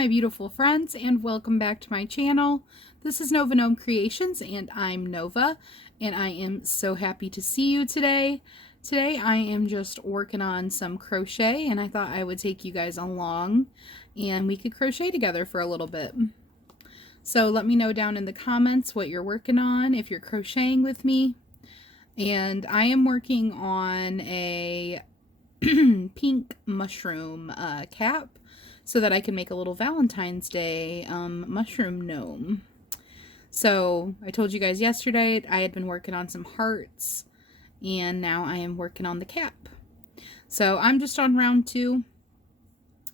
my beautiful friends, and welcome back to my channel. This is Nova Gnome Creations, and I'm Nova, and I am so happy to see you today. Today I am just working on some crochet, and I thought I would take you guys along and we could crochet together for a little bit. So let me know down in the comments what you're working on, if you're crocheting with me. And I am working on a pink mushroom cap so that I can make a little Valentine's Day mushroom gnome. So I told you guys yesterday I had been working on some hearts, and now I am working on the cap. So I'm just on round 2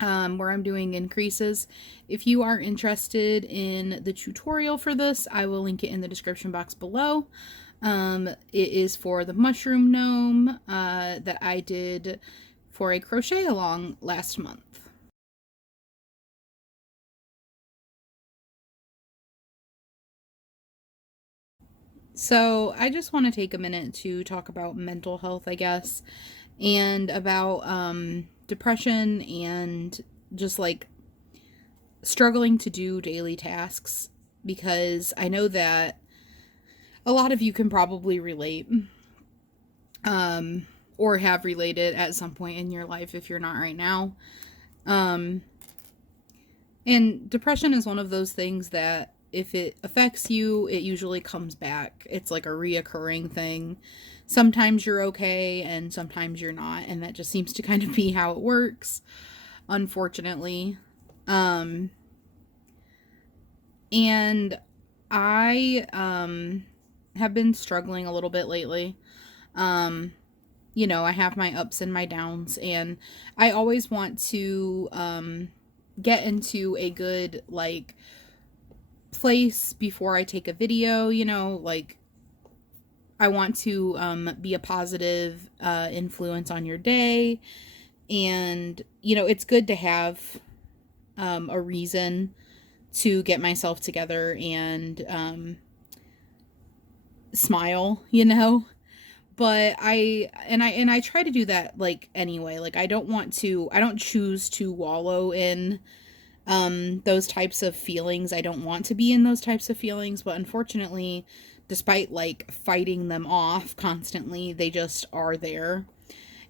where I'm doing increases. If you are interested in the tutorial for this, I will link it in the description box below. It is for the mushroom gnome that I did for a crochet along last month. So I just want to take a minute to talk about mental health, I guess, and about depression and just like struggling to do daily tasks, because I know that a lot of you can probably relate or have related at some point in your life if you're not right now. And depression is one of those things that if it affects you, it usually comes back. It's like a reoccurring thing. Sometimes you're okay and sometimes you're not, and that just seems to kind of be how it works, unfortunately. And I have been struggling a little bit lately. You know, I have my ups and my downs, and I always want to get into a good like place before I take a video, you know, like I want to be a positive influence on your day, and you know, it's good to have a reason to get myself together and smile, you know. But I try to do that like anyway. Like I don't choose to wallow in those types of feelings. I don't want to be in those types of feelings, but unfortunately, despite like fighting them off constantly, they just are there.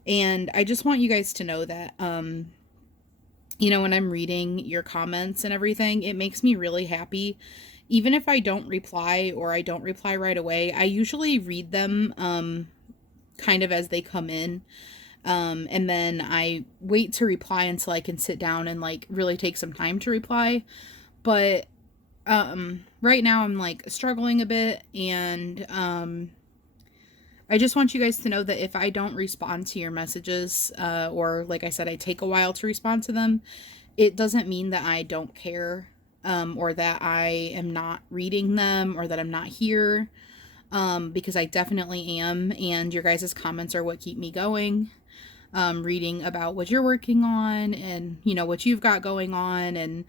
And I just want you guys to know that you know, when I'm reading your comments and everything, it makes me really happy. Even if I don't reply or I don't reply right away, I usually read them kind of as they come in. And then I wait to reply until I can sit down and like really take some time to reply. But right now I'm like struggling a bit, and I just want you guys to know that if I don't respond to your messages, or like I said, I take a while to respond to them, it doesn't mean that I don't care, or that I am not reading them, or that I'm not here, because I definitely am, and your guys' comments are what keep me going. Reading about what you're working on and, you know, what you've got going on, and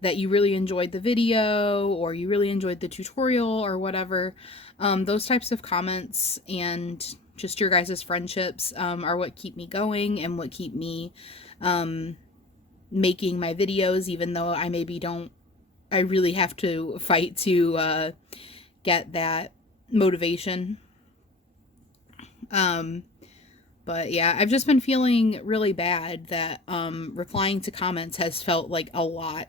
that you really enjoyed the video or you really enjoyed the tutorial or whatever. Those types of comments and just your guys' friendships are what keep me going and what keep me making my videos, even though I really have to fight to get that motivation. But yeah, I've just been feeling really bad that replying to comments has felt like a lot.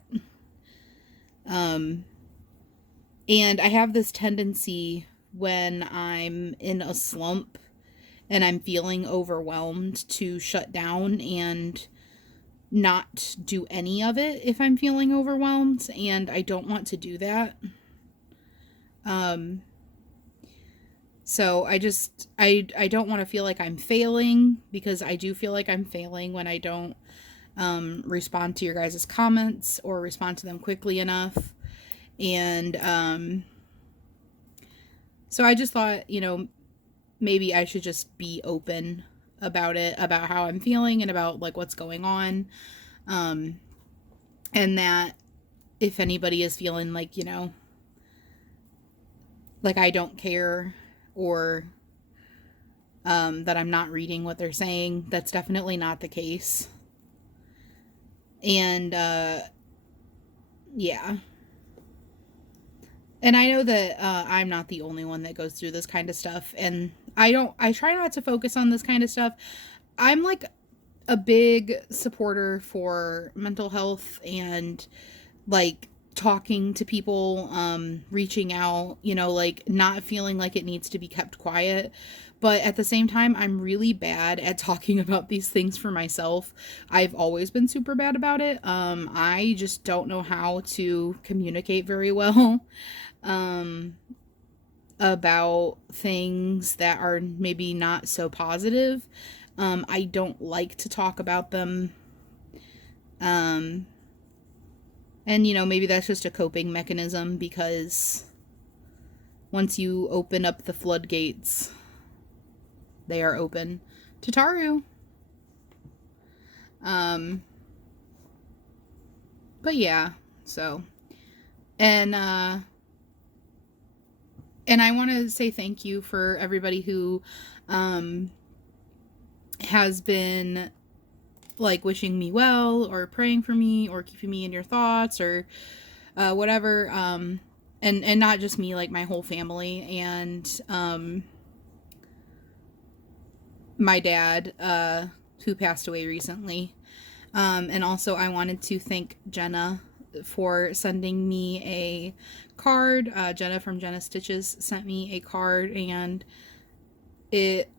And I have this tendency when I'm in a slump and I'm feeling overwhelmed to shut down and not do any of it if I'm feeling overwhelmed, and I don't want to do that. So I don't want to feel like I'm failing, because I do feel like I'm failing when I don't respond to your guys' comments or respond to them quickly enough. And so I just thought, you know, maybe I should just be open about it, about how I'm feeling and about like what's going on. And that if anybody is feeling like, you know, like I don't care, or that I'm not reading what they're saying, that's definitely not the case. And Yeah. And I know that I'm not the only one that goes through this kind of stuff. And I try not to focus on this kind of stuff. I'm like a big supporter for mental health and like talking to people, reaching out, you know, like not feeling like it needs to be kept quiet. But at the same time, I'm really bad at talking about these things for myself. I've always been super bad about it. I just don't know how to communicate very well. Um, about things that are maybe not so positive. I don't like to talk about them. Um, and, you know, maybe that's just a coping mechanism because once you open up the floodgates, they are open to Taru. But yeah, so. And, and I want to say thank you for everybody who has been like wishing me well or praying for me or keeping me in your thoughts or whatever. And not just me, like my whole family and my dad who passed away recently. And also I wanted to thank Jenna for sending me a card. Jenna from Jenna Stitches sent me a card and it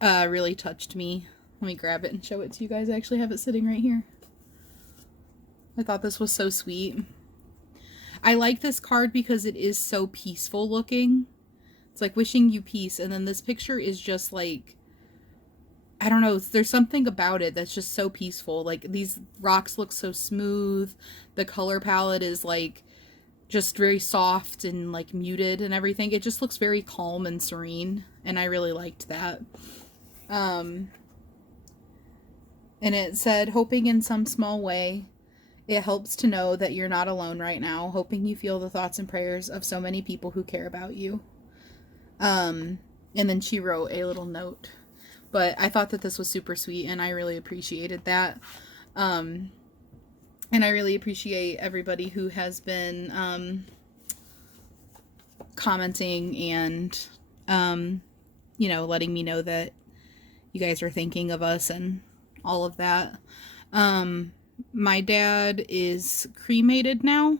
really touched me. Let me grab it and show it to you guys. I actually have it sitting right here. I thought this was so sweet. I like this card because it is so peaceful looking. It's like wishing you peace. And then this picture is just like, I don't know, there's something about it that's just so peaceful. Like these rocks look so smooth. The color palette is like just very soft and like muted and everything. It just looks very calm and serene. And I really liked that. And it said, hoping in some small way, it helps to know that you're not alone right now. Hoping you feel the thoughts and prayers of so many people who care about you. And then she wrote a little note. But I thought that this was super sweet and I really appreciated that. And I really appreciate everybody who has been commenting and, you know, letting me know that you guys are thinking of us and all of that. My dad is cremated now,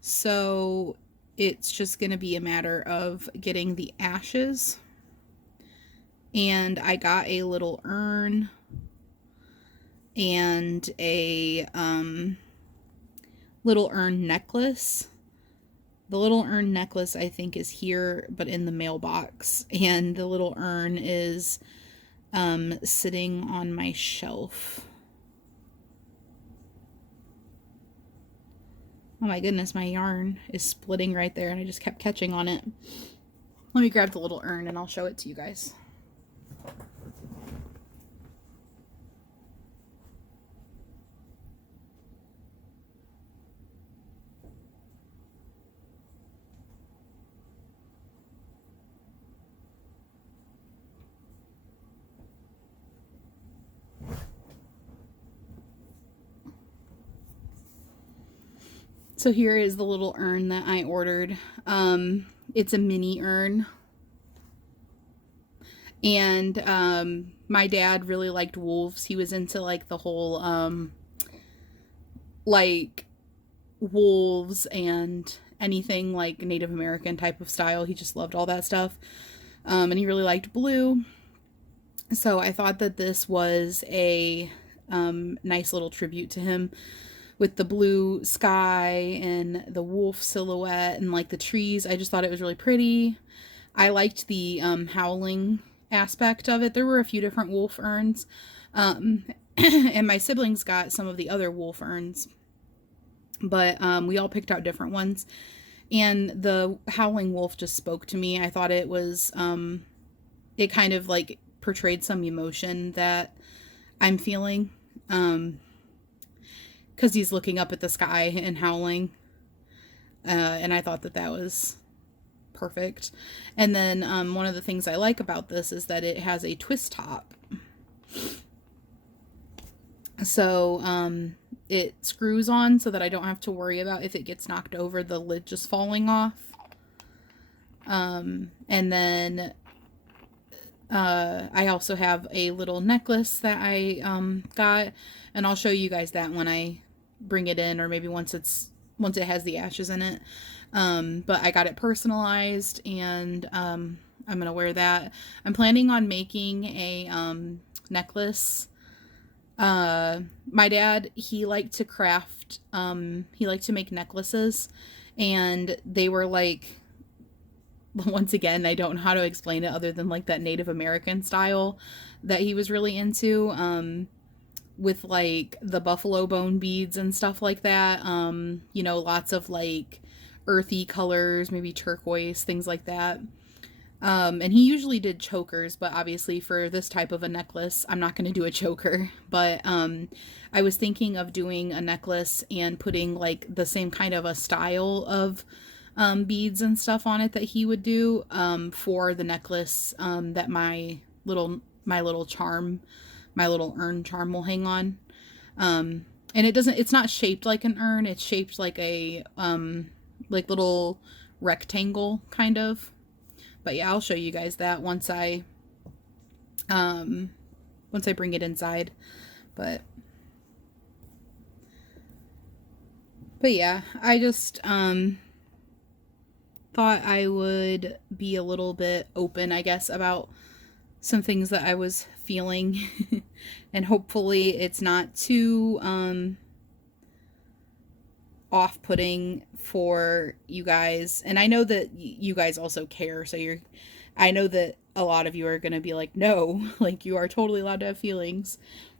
so it's just going to be a matter of getting the ashes. And I got a little urn and a little urn necklace. The little urn necklace I think is here, but in the mailbox. And the little urn is sitting on my shelf. Oh my goodness, my yarn is splitting right there and I just kept catching on it. Let me grab the little urn and I'll show it to you guys. So here is the little urn that I ordered. It's a mini urn. And my dad really liked wolves. He was into like the whole like wolves and anything like Native American type of style. He just loved all that stuff. And he really liked blue. So I thought that this was a nice little tribute to him. With the blue sky and the wolf silhouette and like the trees. I just thought it was really pretty. I liked the howling aspect of it. There were a few different wolf urns. And my siblings got some of the other wolf urns. But we all picked out different ones. And the howling wolf just spoke to me. I thought it was, it kind of like portrayed some emotion that I'm feeling. Because he's looking up at the sky and howling. And I thought that that was perfect. And then one of the things I like about this is that it has a twist top. So it screws on so that I don't have to worry about if it gets knocked over, the lid just falling off. And then I also have a little necklace that I got, and I'll show you guys that when I bring it in, or maybe once it has the ashes in it. But I got it personalized, and I'm gonna wear that. I'm planning on making a necklace. My dad, he liked to craft, he liked to make necklaces, and they were like, once again, I don't know how to explain it other than like that Native American style that he was really into, with like the buffalo bone beads and stuff like that. You know, lots of like earthy colors, maybe turquoise, things like that. And he usually did chokers, but obviously for this type of a necklace, I'm not going to do a choker. But I was thinking of doing a necklace and putting like the same kind of a style of beads and stuff on it that he would do for the necklace that my little charm, my little urn charm will hang on. And it's not shaped like an urn. It's shaped like a like little rectangle kind of. But yeah, I'll show you guys that once I bring it inside. But yeah, I just thought I would be a little bit open, I guess, about some things that I was feeling. And hopefully it's not too off-putting for you guys. And I know that you guys also care, so I know that a lot of you are going to be like, no, like you are totally allowed to have feelings.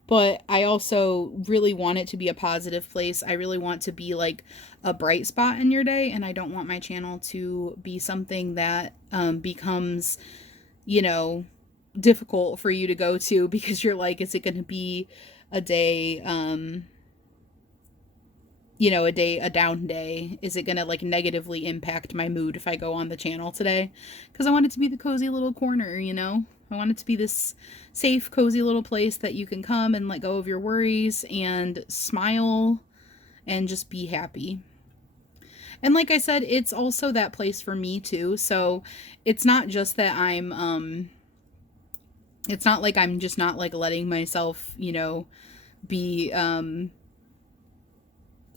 But I also really want it to be a positive place. I really want to be like a bright spot in your day, and I don't want my channel to be something that becomes, you know, difficult for you to go to because you're like, is it going to be a day, you know, a down day? Is it going to like negatively impact my mood if I go on the channel today? Because I want it to be the cozy little corner, you know? I want it to be this safe, cozy little place that you can come and let go of your worries and smile and just be happy. And like I said, it's also that place for me too. So it's not just that it's not like I'm just not like letting myself, you know, be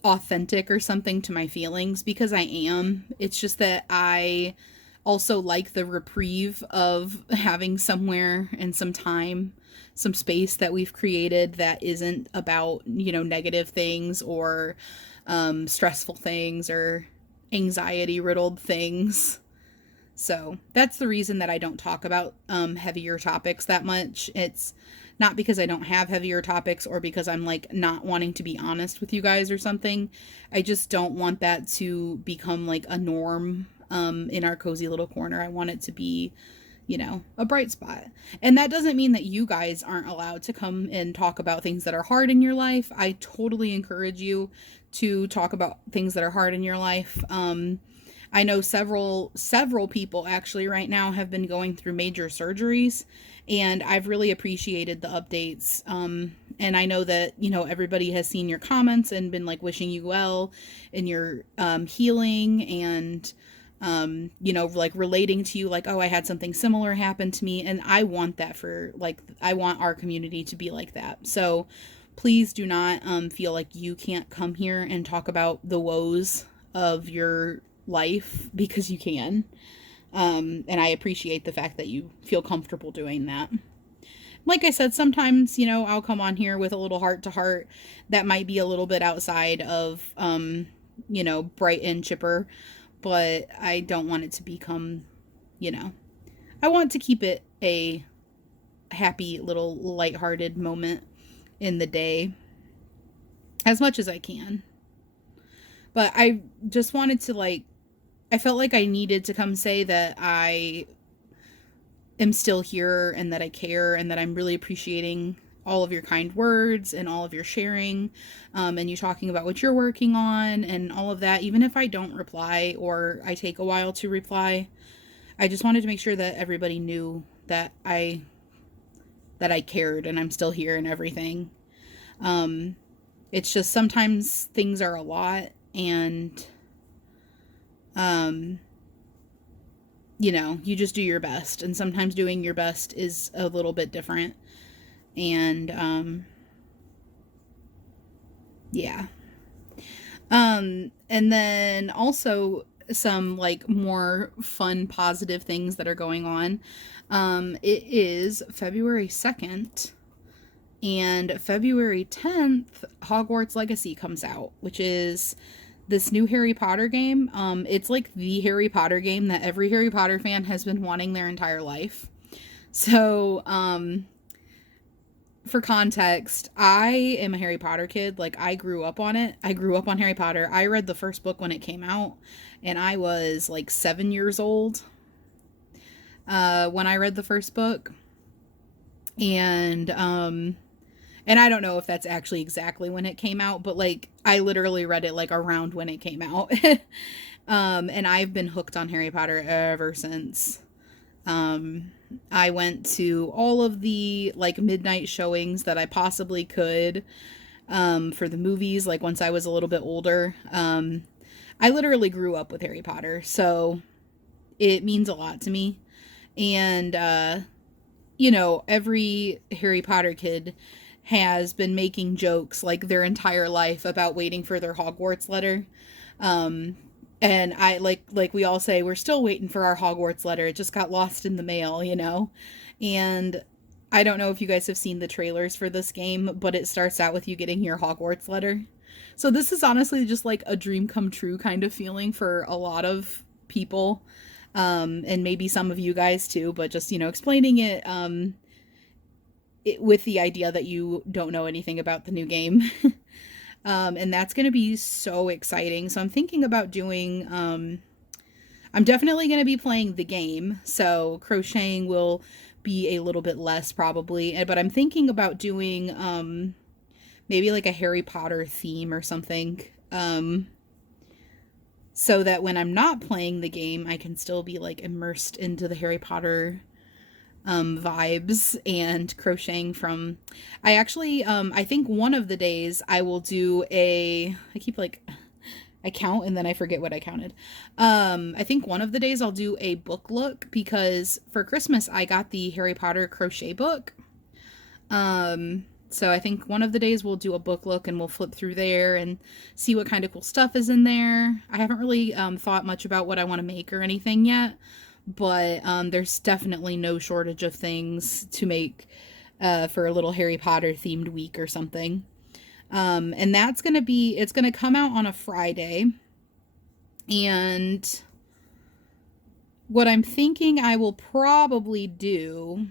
authentic or something to my feelings, because I am. It's just that I also like the reprieve of having somewhere and some time, some space that we've created that isn't about, you know, negative things or stressful things or anxiety riddled things. So that's the reason that I don't talk about heavier topics that much. It's not because I don't have heavier topics or because I'm like not wanting to be honest with you guys or something. I just don't want that to become like a norm in our cozy little corner. I want it to be, you know, a bright spot. And that doesn't mean that you guys aren't allowed to come and talk about things that are hard in your life. I totally encourage you to talk about things that are hard in your life. I know several people actually right now have been going through major surgeries, and I've really appreciated the updates. And I know that, you know, everybody has seen your comments and been like wishing you well in your healing, and you know, like relating to you, like, oh, I had something similar happen to me. And I want that for, like, I want our community to be like that. So please do not feel like you can't come here and talk about the woes of your life, because you can. And I appreciate the fact that you feel comfortable doing that. Like I said, sometimes, you know, I'll come on here with a little heart to heart that might be a little bit outside of, you know, bright and chipper, but I don't want it to become, you know, I want to keep it a happy little lighthearted moment in the day as much as I can. But I just wanted to, like, I felt like I needed to come say that I am still here and that I care and that I'm really appreciating all of your kind words and all of your sharing, and you talking about what you're working on and all of that. Even if I don't reply or I take a while to reply, I just wanted to make sure that everybody knew that I cared and I'm still here and everything. It's just sometimes things are a lot, and um you know, you just do your best, and sometimes doing your best is a little bit different. And yeah. And then also some like more fun, positive things that are going on. It is February 2nd, and February 10th, Hogwarts Legacy comes out, which is this new Harry Potter game. It's like the Harry Potter game that every Harry Potter fan has been wanting their entire life. So, for context, I am a Harry Potter kid. Like, I grew up on it. I grew up on Harry Potter. I read the first book when it came out, and I was like 7 years old when I read the first book. And I don't know if that's actually exactly when it came out, but like I literally read it like around when it came out. And I've been hooked on Harry Potter ever since. I went to all of the like midnight showings that I possibly could for the movies, like once I was a little bit older. I literally grew up with Harry Potter, so it means a lot to me. And, you know, every Harry Potter kid has been making jokes like their entire life about waiting for their Hogwarts letter. Um, and I like we all say we're still waiting for our Hogwarts letter. It just got lost in the mail, you know. And I don't know if you guys have seen the trailers for this game, but it starts out with you getting your Hogwarts letter. So this is honestly just like a dream come true kind of feeling for a lot of people. And maybe some of you guys too, but just, you know, explaining it, with the idea that you don't know anything about the new game. And that's going to be so exciting. So I'm thinking about doing, I'm definitely going to be playing the game. So crocheting will be a little bit less probably, but I'm thinking about doing, maybe like a Harry Potter theme or something. So that when I'm not playing the game, I can still be like immersed into the Harry Potter vibes and crocheting from. I actually, I think one of the days I will do a. I keep like. I count and then I forget what I counted. I think one of the days I'll do a book look because for Christmas I got the Harry Potter crochet book. So I think one of the days we'll do a book look and we'll flip through there and see what kind of cool stuff is in there. I haven't really thought much about what I want to make or anything yet, but there's definitely no shortage of things to make for a little Harry Potter themed week or something. And that's going to be, it's going to come out on a Friday. And what I'm thinking I will probably do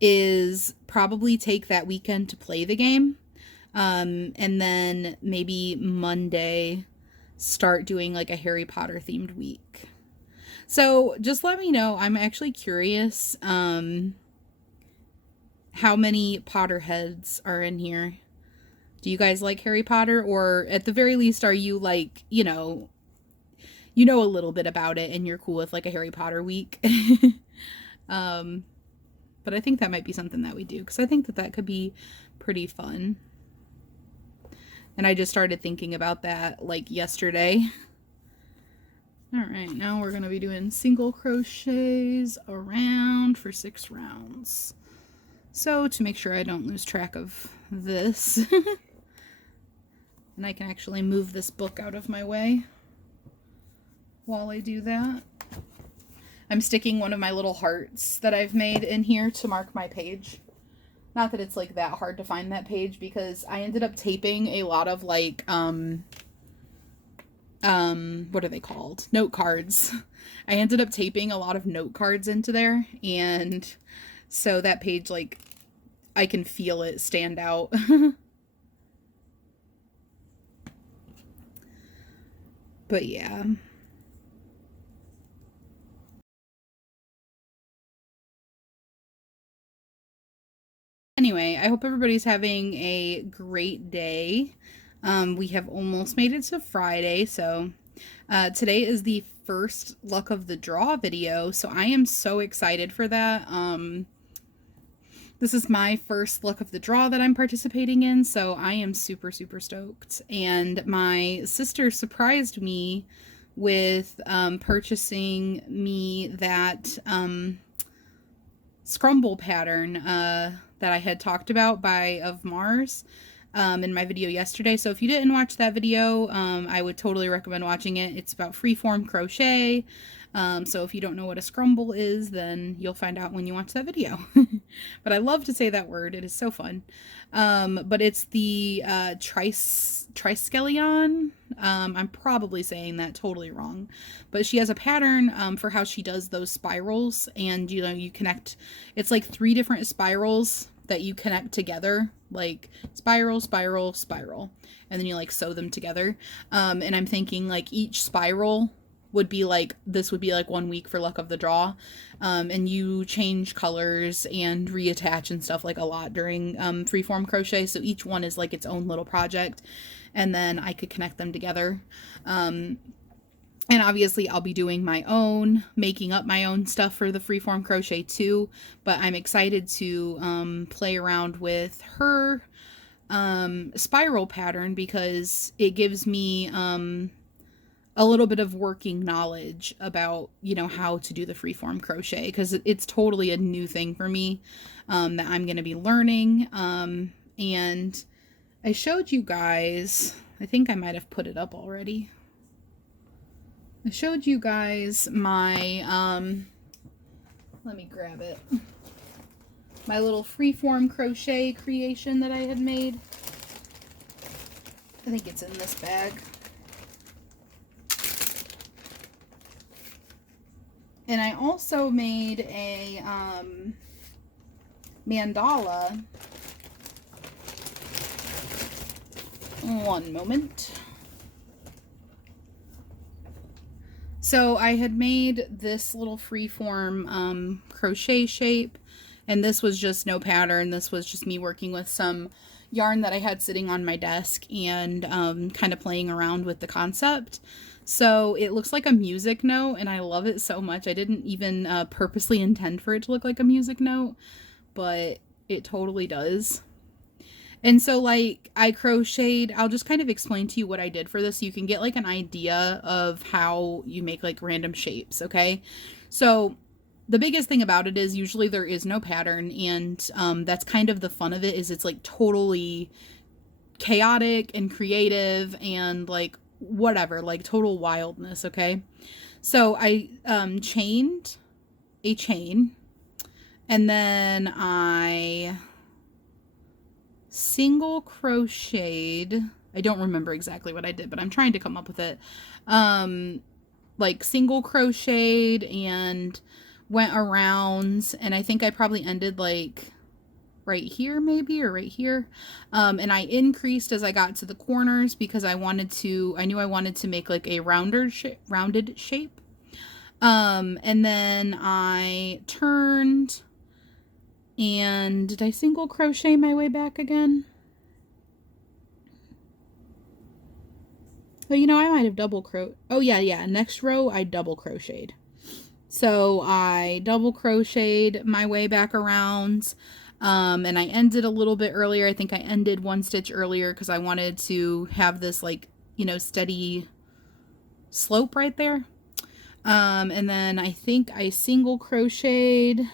is probably take that weekend to play the game. And then maybe Monday start doing like a Harry Potter themed week. So just let me know. I'm actually curious how many Potterheads are in here. Do you guys like Harry Potter? Or at the very least, are you like, you know a little bit about it and you're cool with like a Harry Potter week? But I think that might be something that we do because I think that that could be pretty fun. And I just started thinking about that like yesterday. All right, now we're going to be doing single crochets around for 6 rounds. So to make sure I don't lose track of this, and I can actually move this book out of my way while I do that. I'm sticking one of my little hearts that I've made in here to mark my page. Not that it's like that hard to find that page because I ended up taping a lot of like, what are they called? Note cards. I ended up taping a lot of note cards into there, and so that page, like, I can feel it stand out. But yeah. Anyway, I hope everybody's having a great day. We have almost made it to Friday, so today is the first luck of the draw video, so I am so excited for that. This is my first look of the draw that I'm participating in, so I am super, super stoked. And my sister surprised me with purchasing me that scrumble pattern that I had talked about of Mars in my video yesterday. So if you didn't watch that video, I would totally recommend watching it. It's about freeform crochet. So if you don't know what a scrumble is, then you'll find out when you watch that video. But I love to say that word. It is so fun. But it's the triskelion. I'm probably saying that totally wrong. But she has a pattern for how she does those spirals. And, you know, you connect, it's like 3 different spirals that you connect together, like spiral, spiral, spiral. And then you like sew them together. And I'm thinking like each spiral would be like, this would be like 1 week for luck of the draw. And you change colors and reattach and stuff like a lot during freeform crochet. So each one is like its own little project. And then I could connect them together. And obviously I'll be doing my own, making up my own stuff for the freeform crochet too. But I'm excited to play around with her spiral pattern because it gives me a little bit of working knowledge about, you know, how to do the freeform crochet, because it's totally a new thing for me that I'm going to be learning. And I showed you guys, I think I might have put it up already. I showed you guys my, let me grab it, my little freeform crochet creation that I had made. I think it's in this bag. And I also made a mandala. One moment. So I had made this little freeform crochet shape, and this was just no pattern. This was just me working with some yarn that I had sitting on my desk and kind of playing around with the concept. So it looks like a music note, and I love it so much. I didn't even purposely intend for it to look like a music note, but it totally does. And so, like, I crocheted, I'll just kind of explain to you what I did for this so you can get, like, an idea of how you make, like, random shapes, okay? So the biggest thing about it is usually there is no pattern, and that's kind of the fun of it, is it's, like, totally chaotic and creative and, like, whatever, like total wildness, okay? So I chained a chain, and then I single crocheted, I don't remember exactly what I did, but I'm trying to come up with it, like single crocheted and went around, and I think I probably ended like right here maybe, or right here. And I increased as I got to the corners because I knew I wanted to make like a rounded shape. And then I turned, and did I single crochet my way back again? Oh, you know, I might have double crochet. Oh yeah, next row I double crocheted. So I double crocheted my way back around. And I ended a little bit earlier. I think I ended 1 stitch earlier because I wanted to have this, like, you know, steady slope right there. And then I think I single crocheted.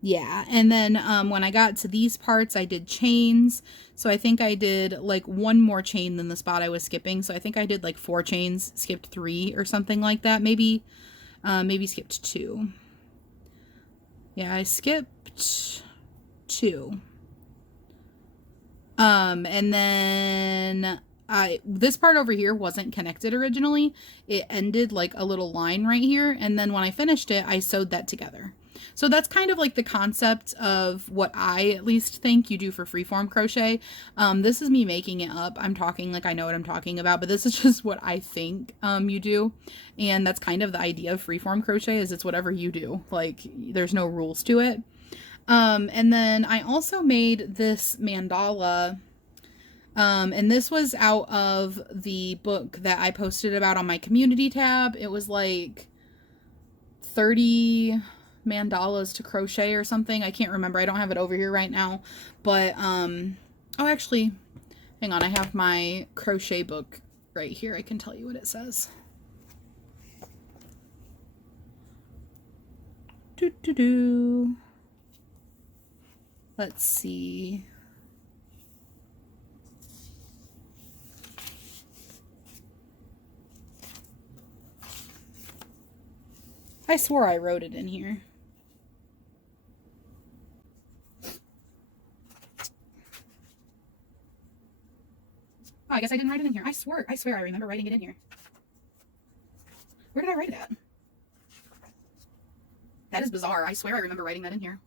Yeah, and then when I got to these parts, I did chains. So I think I did like 1 more chain than the spot I was skipping. So I think I did like 4 chains, skipped 3 or something like that. Maybe skipped 2. Yeah, I skipped 2. And then this part over here wasn't connected originally. It ended like a little line right here, and then when I finished it, I sewed that together. So that's kind of like the concept of what I at least think you do for freeform crochet. This is me making it up. I'm talking like I know what I'm talking about, but this is just what I think you do. And that's kind of the idea of freeform crochet, is it's whatever you do. Like, there's no rules to it. And then I also made this mandala, and this was out of the book that I posted about on my community tab. It was like 30 mandalas to crochet or something. I can't remember. I don't have it over here right now. But, oh, actually, hang on. I have my crochet book right here. I can tell you what it says. Do. Let's see. I swore I wrote it in here. Oh, I guess I didn't write it in here. I swear I remember writing it in here. Where did I write it at? That is bizarre. I swear I remember writing that in here.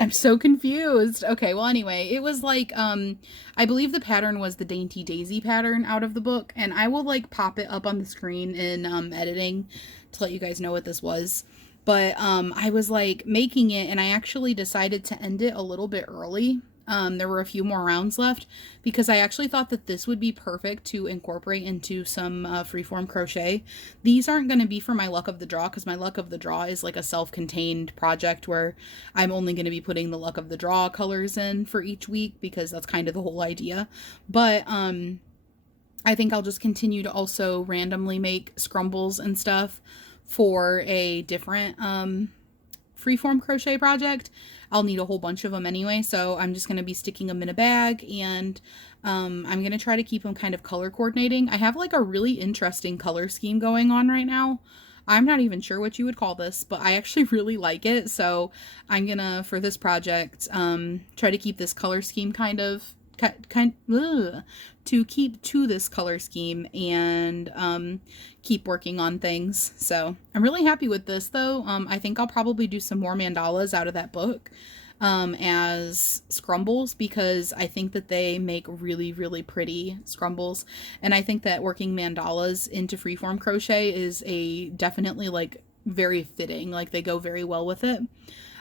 I'm so confused. Okay, well anyway, it was like, I believe the pattern was the Dainty Daisy pattern out of the book, and I will like pop it up on the screen in editing to let you guys know what this was. But I was like making it, and I actually decided to end it a little bit early. There were a few more rounds left because I actually thought that this would be perfect to incorporate into some freeform crochet. These aren't going to be for my luck of the draw because my luck of the draw is like a self-contained project where I'm only going to be putting the luck of the draw colors in for each week because that's kind of the whole idea. But I think I'll just continue to also randomly make scrumbles and stuff for a different freeform crochet project. I'll need a whole bunch of them anyway, so I'm just going to be sticking them in a bag, and I'm going to try to keep them kind of color coordinating. I have like a really interesting color scheme going on right now. I'm not even sure what you would call this, but I actually really like it, so I'm gonna, for this project, try to keep this color scheme to keep to this color scheme and keep working on things. So I'm really happy with this though. I think I'll probably do some more mandalas out of that book as scrumbles because I think that they make really, really pretty scrumbles. And I think that working mandalas into freeform crochet is a definitely like very fitting, like they go very well with it.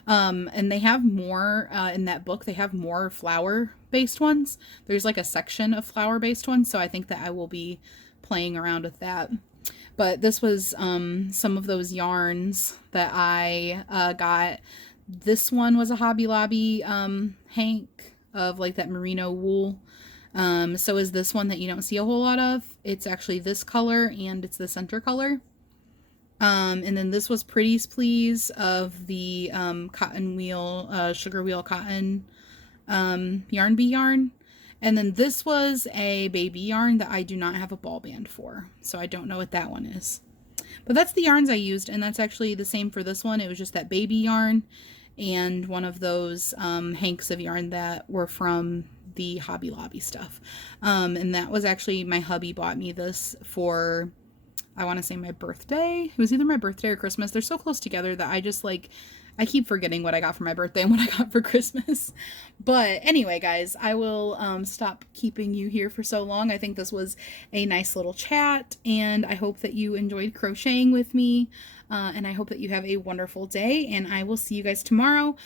And they have more in that book. They have more flower based ones. There's like a section of flower based ones. So I think that I will be playing around with that. But this was some of those yarns that I got. This one was a Hobby Lobby hank of like that merino wool. So is this one that you don't see a whole lot of. It's actually this color and it's the center color. And then this was Pretty's Please of the cotton wheel, sugar wheel cotton yarn bee yarn. And then this was a baby yarn that I do not have a ball band for, so I don't know what that one is. But that's the yarns I used, and that's actually the same for this one. It was just that baby yarn and one of those hanks of yarn that were from the Hobby Lobby stuff. And that was actually, my hubby bought me this for, I want to say my birthday. It was either my birthday or Christmas. They're so close together that I just like, I keep forgetting what I got for my birthday and what I got for Christmas. But anyway, guys, I will stop keeping you here for so long. I think this was a nice little chat, and I hope that you enjoyed crocheting with me. And I hope that you have a wonderful day, and I will see you guys tomorrow.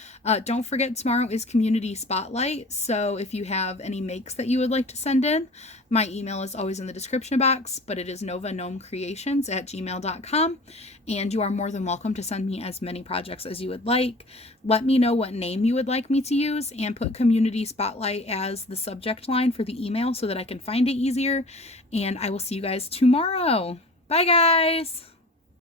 Don't forget, tomorrow is Community Spotlight, so if you have any makes that you would like to send in, my email is always in the description box, but it is novagnomecreations@gmail.com, and you are more than welcome to send me as many projects as you would like. Let me know what name you would like me to use, and put Community Spotlight as the subject line for the email so that I can find it easier, and I will see you guys tomorrow. Bye, guys!